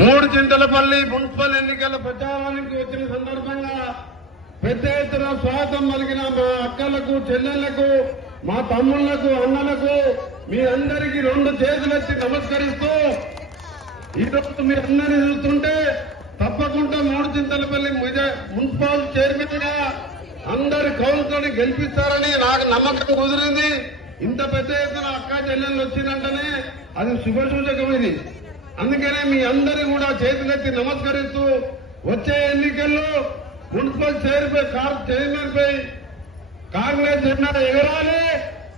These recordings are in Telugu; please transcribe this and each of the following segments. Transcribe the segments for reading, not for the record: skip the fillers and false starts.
మూడుచింతలపల్లి మున్సిపల్ ఎన్నికల ప్రచారానికి వచ్చిన సందర్భంగా పెద్ద ఎత్తున స్వాగతం పలికిన మా అక్కలకు, చెల్లెళ్లకు, మా తమ్ముళ్లకు, అన్నలకు మీ అందరికీ రెండు చేతులెత్తి నమస్కరిస్తూ ఈరోజు మీ అందరినీ చూస్తుంటే తప్పకుండా మూడుచింతలపల్లి మున్సిపల్ చైర్మన్ గా అందరి కౌలుతోని గెలిపిస్తారని నాకు నమ్మకం కుదిరింది. ఇంత పెద్ద ఎత్తున అక్క చెల్లెళ్ళు వచ్చిందంటేనే అది శుభసూచకం. ఇది అందుకనే మీ అందరి కూడా చేతులెత్తి నమస్కరిస్తూ వచ్చే ఎన్నికల్లో మున్సిపల్ చైర్మన్ పై కాంగ్రెస్ జెండా ఎగరాలి.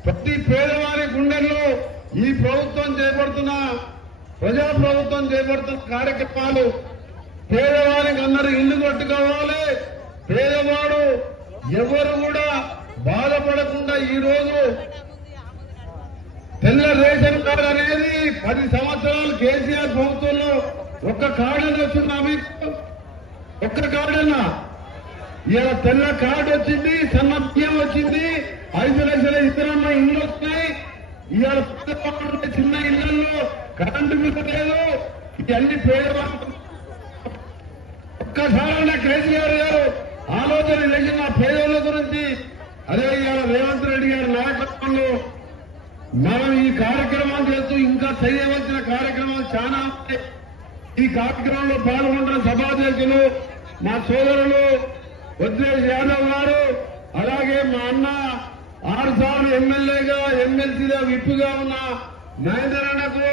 ప్రతి పేదవారి గుండెల్లో ఈ ప్రభుత్వం చేపడుతున్న ప్రజాప్రభుత్వం చేపడుతున్న కార్యక్రమాలు పేదవారికి అందరూ ఇల్లు కట్టుకోవాలి. పేదవాడు ఎవరు కూడా బాధపడకుండా ఈ రోజు తెల్ల రేషన్ కార్డు అనేది 10 సంవత్సరాలు కేసీఆర్ ప్రభుత్వంలో ఒక్క కార్డు వచ్చిందా మీకు? ఒక్క కార్డన్నా? ఇలా తెల్ల కార్డు వచ్చింది, సన్న బియ్యం వచ్చింది, 5 లక్షల ఇతరమ్మ ఇల్లు వచ్చినాయి. ఇవాళ చిన్న ఇళ్లలో కరెంటు బిల్లు లేదు. ఇవన్నీ పేదవాళ్ళు ఒక్కసారైనా కేసీఆర్ గారు ఆలోచన లేచిన పేదోళ్ల గురించి. అదే ఇవాళ రేవంత్ రెడ్డి గారి నాయకత్వంలో మనం ఈ కార్యక్రమాలు చేస్తూ ఇంకా చేయవలసిన కార్యక్రమాలు చాలా ఉన్నాయి. ఈ కార్యక్రమంలో పాల్గొంటున్న సభాధ్యక్షులు మా సోదరులు వజ్రేష్ యాదవ్ గారు, అలాగే మా అన్న 6 సార్లు ఎమ్మెల్యేగా, ఎమ్మెల్సీగా, విప్పుగా ఉన్న మహేందర్ అన్నకు,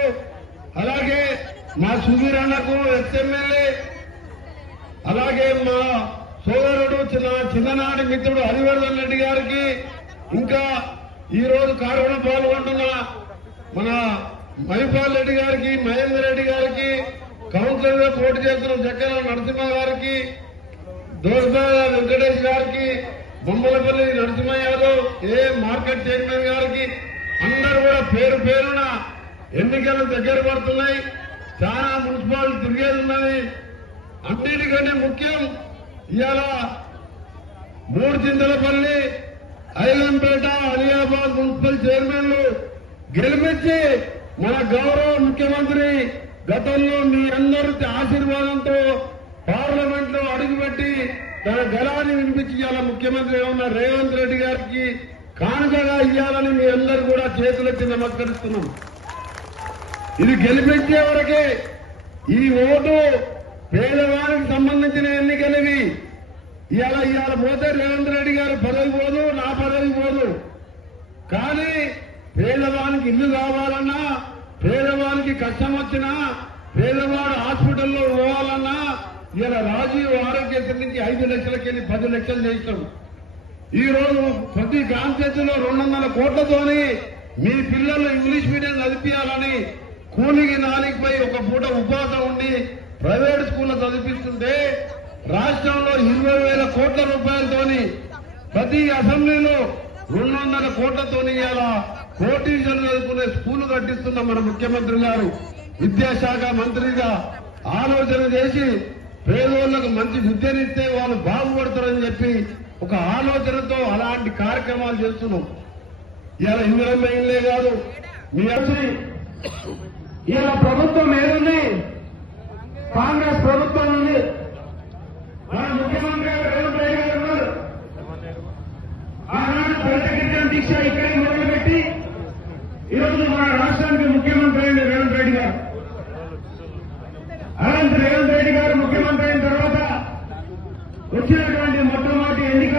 అలాగే మా సుధీర్ అన్నకు ఎక్స్ఎమ్మెల్యే, అలాగే మా సోదరుడు చిన్ననాటి మిత్రుడు హరివర్ధన్ రెడ్డి గారికి, ఇంకా ఈ రోజు కార్యక్రమం పాల్గొంటున్న మన మహిపాల్ రెడ్డి గారికి, మహేందర్ రెడ్డి గారికి, కౌన్సిలర్ గా పోటీ చేస్తున్న జక్కల నరసింహ గారికి, దోస్బాల వెంకటేష్ గారికి, బొమ్మలపల్లి నరసింహ యాదవ్, మార్కెట్ చైర్మన్ గారికి అందరూ కూడా పేరు పేరున ఎన్నికలు దగ్గర పడుతున్నాయి. చాలా మున్సిపాలిటీ తిరిగేది ఉన్నది. అన్నిటికంటే ముఖ్యం ఇవాళ మూడుచింతలపల్లి, ఐలంపేట, అలియాబాద్ మున్సిపల్ చైర్మన్లు గెలిపించి మన గౌరవ ముఖ్యమంత్రి గతంలో మీ అందరి ఆశీర్వాదంతో పార్లమెంట్ లో అడుగుపెట్టి తన గలాన్ని వినిపించి ఇవాళ ముఖ్యమంత్రిగా ఉన్న రేవంత్ రెడ్డి గారికి కానుకగా ఇవ్వాలని మీ అందరూ కూడా చేతులెత్తి నమస్కరిస్తున్నాం. ఇది గెలిపించే వరకే. ఈ ఓటు పేదవారికి సంబంధించిన ఎన్నికలివి. ఇవాళ పోతే రేవంత్ రెడ్డి గారి పదవి పోదు, నా పదవి పోదు. కానీ పేదవానికి ఇల్లు కావాలన్నా, పేదవానికి కష్టం వచ్చినా, పేదవాడు హాస్పిటల్లో పోవాలన్నా ఇలా రాజీవ్ ఆరోగ్యశ్రీ నుంచి 5 లక్షలకెళ్ళి 10 లక్షలు చేసినాం. ఈ రోజు ప్రతి కాన్స్టిట్యూన్సీలో 200 కోట్లతోని మీ పిల్లలు ఇంగ్లీష్ మీడియం చదివించాలని కూలికి 4పై ఒక పూట ఉపవాసం ఉండి ప్రైవేట్ స్కూల్లో చదివిస్తుంటే రాష్ట్రంలో 20,000 కోట్ల రూపాయలతోని ప్రతి అసెంబ్లీలో 200 కోట్లతోని ఇలా కోటీశ్వరులు చదువుకునే స్కూల్ కట్టిస్తున్న మన ముఖ్యమంత్రి గారు విద్యాశాఖ మంత్రిగా ఆలోచన చేసి పేదోళ్లకు మంచి విద్యనిస్తే వాళ్ళు బాగుపడతారని చెప్పి ఒక ఆలోచనతో అలాంటి కార్యక్రమాలు చేస్తున్నాం. ఇలా ఇందిరమ్మ ఇల్లే కాదు, మీ ఇలా ప్రభుత్వం ఏదుంది, కాంగ్రెస్ ప్రభుత్వం ఉంది. మన ముఖ్యమంత్రి గారు రేవంత్ రెడ్డి గారు ఉన్నారు. ఆనాడు ప్రజాగిరిజన దీక్ష ఇక్కడే మొదలుపెట్టి ఈరోజు మన రాష్ట్రానికి ముఖ్యమంత్రి అయిన రేవంత్ రెడ్డి గారు. అలాంటి రేవంత్ రెడ్డి గారు ముఖ్యమంత్రి అయిన తర్వాత వచ్చినటువంటి మొట్టమొదటి ఎన్నిక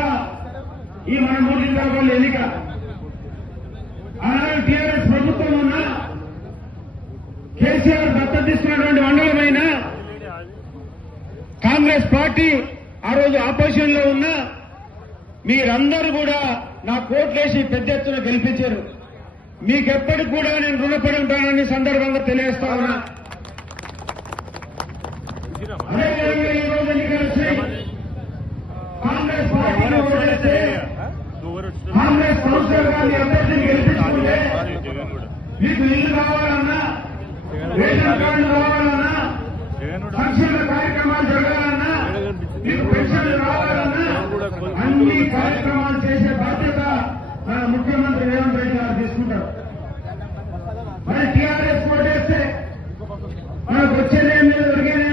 ఈ మన మూడుచింతలపల్లి ఎన్నిక. ఆనాడు టీఆర్ఎస్ ప్రభుత్వం ఉన్న కేసీఆర్ దత్తత తీసుకున్నటువంటి మండలమైన కాంగ్రెస్ పార్టీ ఆ రోజు ఆపోజిషన్ లో ఉన్న మీరందరూ కూడా నా కోట్లేసి పెద్ద ఎత్తున గెలిపించారు. మీకెప్పటికి కూడా నేను రుణపడి ఉంటానని సందర్భంగా తెలియజేస్తా ఉన్నా. అదేవిధంగా ఈ రోజు ఎన్నికలు వచ్చాయి. కాంగ్రెస్ పార్టీలో ఓటేస్తే కాంగ్రెస్ కౌన్సిలర్ గారిని అభ్యర్థిని గెలిపించుకుంటే మీకు ఇల్లు కావాలన్నా, రేషన్ కార్డులు కావాలన్నా, సంక్షేమ కార్యక్రమాలు జరగాలన్నా, మీకు పెన్షన్లు రావాలన్నా అన్ని కార్యక్రమాలు చేసే బాధ్యత మన ముఖ్యమంత్రి రేవంత్ రెడ్డి గారు తీసుకుంటారు. మరి టీఆర్ఎస్ ఓటేస్తే మనకు వచ్చేదేం లేదు, దొరికేది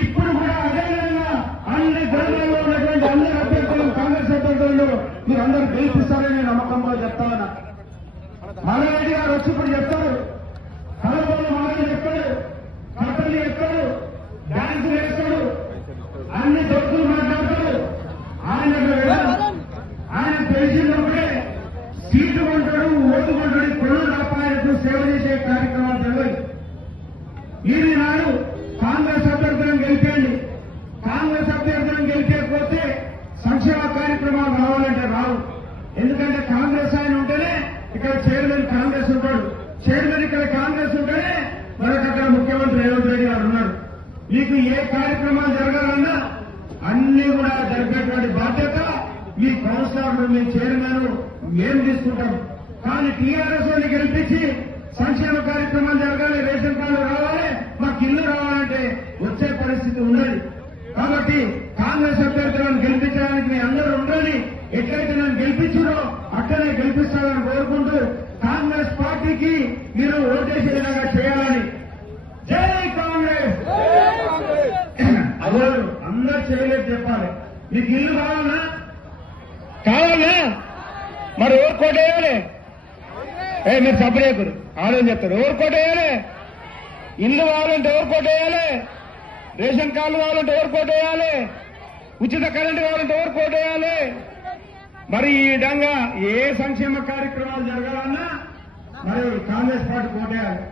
ఇప్పుడు కూడా అదేవిధంగా అన్ని గ్రామాల్లో ఉన్నటువంటి అందరి అభ్యర్థులు కాంగ్రెస్ అభ్యర్థులను మీరు అందరూ గెలిపిస్తారని నమ్మకంగా చెప్తా ఉన్నా. మాధవరెడ్డి గారు వచ్చి ఇప్పుడు చెప్తారు, కలబోలు మాటలు చెప్తాడు, కట్టలు చెప్తాడు, డాన్సులు వేస్తాడు, అన్ని దొక్కులు మాట్లాడతాడు. ఆయన తెలిసినప్పుడే సీటు కొంటాడు, ఓటు కొంటాడు, కొళ్ళు రాపాయలకు సేవ చేసే కార్యక్రమాలు తెలియదు. మీరు నాడు కాంగ్రెస్ అభ్యర్థులను గెలిపేయండి. కాంగ్రెస్ అభ్యర్థులను గెలిపేకపోతే సంక్షేమ కార్యక్రమాలు రావాలంటే రావు. ఎందుకంటే కాంగ్రెస్ ఆయన ఉంటేనే ఇక్కడ చైర్మన్ కాంగ్రెస్ ఉంటాడు, చైర్మన్ ఇక్కడ కాంగ్రెస్ ఉంటేనే మరొక అక్కడ ముఖ్యమంత్రి రేవంత్ రెడ్డి గారు ఉన్నారు. మీకు ఏ కార్యక్రమాలు జరగాలన్నా అన్ని కూడా జరిపేటువంటి బాధ్యత మీ కౌన్సిలర్లు, మీ చైర్మన్ మేము తీసుకుంటాం. కానీ టీఆర్ఎస్ వాళ్ళని గెలిపించి సంక్షేమ కార్యక్రమాలు జరగాలి, రేషన్ కార్డు రావాలి, మాకు ఇల్లు రావాలంటే వచ్చే పరిస్థితి ఉండదు. కాబట్టి కాంగ్రెస్ అభ్యర్థులను గెలిపించడానికి మీ అందరూ ఉండాలి. ఎట్లయితే నన్ను గెలిపించారో అట్లనే గెలిపిస్తారని కోరుకుంటూ కాంగ్రెస్ పార్టీకి మీరు ఓటేసే విధంగా చేయాలని. జై కాంగ్రెస్! అవ్వరు అందరూ చేయలేదు చెప్పాలి. మీకు ఇల్లు కావాలన్నా మరి ఎవరు కోటేయాలి? మీరు సపరేకురు ఆలోచన చెప్తారు. ఎవరు కోటేయాలి? ఇల్లు కావాలంటే ఎవరు కోటేయాలి? రేషన్ కార్డు కావాలంటే ఎవరు కోటేయాలి? ఉచిత కరెంటు కావాలంటే ఎవరు కోటేయాలి? మరి ఈ విధంగా ఏ సంక్షేమ కార్యక్రమాలు జరగాలన్నా మరి కాంగ్రెస్ పార్టీ కోటేయాలి.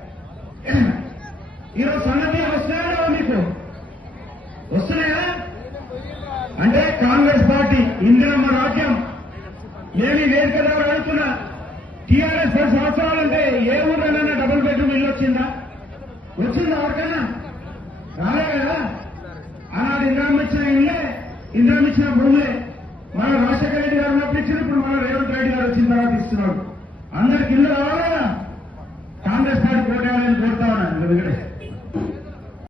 ఈరోజు సంగతి వస్తున్నాయా? మీకు వస్తున్నాయా? అంటే కాంగ్రెస్ పార్టీ ఇందిరమ్మ రాజ్యం ఏమి వేదిక ద్వారా అడుగుతున్నా. టీఆర్ఎస్ 10 సంవత్సరాలంటే ఏ ఊళ్ళైనా డబుల్ బెడ్రూమ్ ఇల్లు వచ్చిందా? వచ్చిందా ఎవరికైనా? రాలే కదా. ఆనాడు ఇందిరమ్మ ఇచ్చిన ఇల్లే, ఇందిరమ్మ ఇచ్చిన భూములే మన రాజశేఖర రెడ్డి గారు ఉన్నప్పుడు ఇచ్చిన, ఇప్పుడు మన రేవంత్ రెడ్డి గారు వచ్చిన తర్వాత ఇస్తున్నాడు. అందరికి ఇల్లు రావాలి కదా. కాంగ్రెస్ పార్టీ కోటేయాలని కోరుతా ఉన్నాను.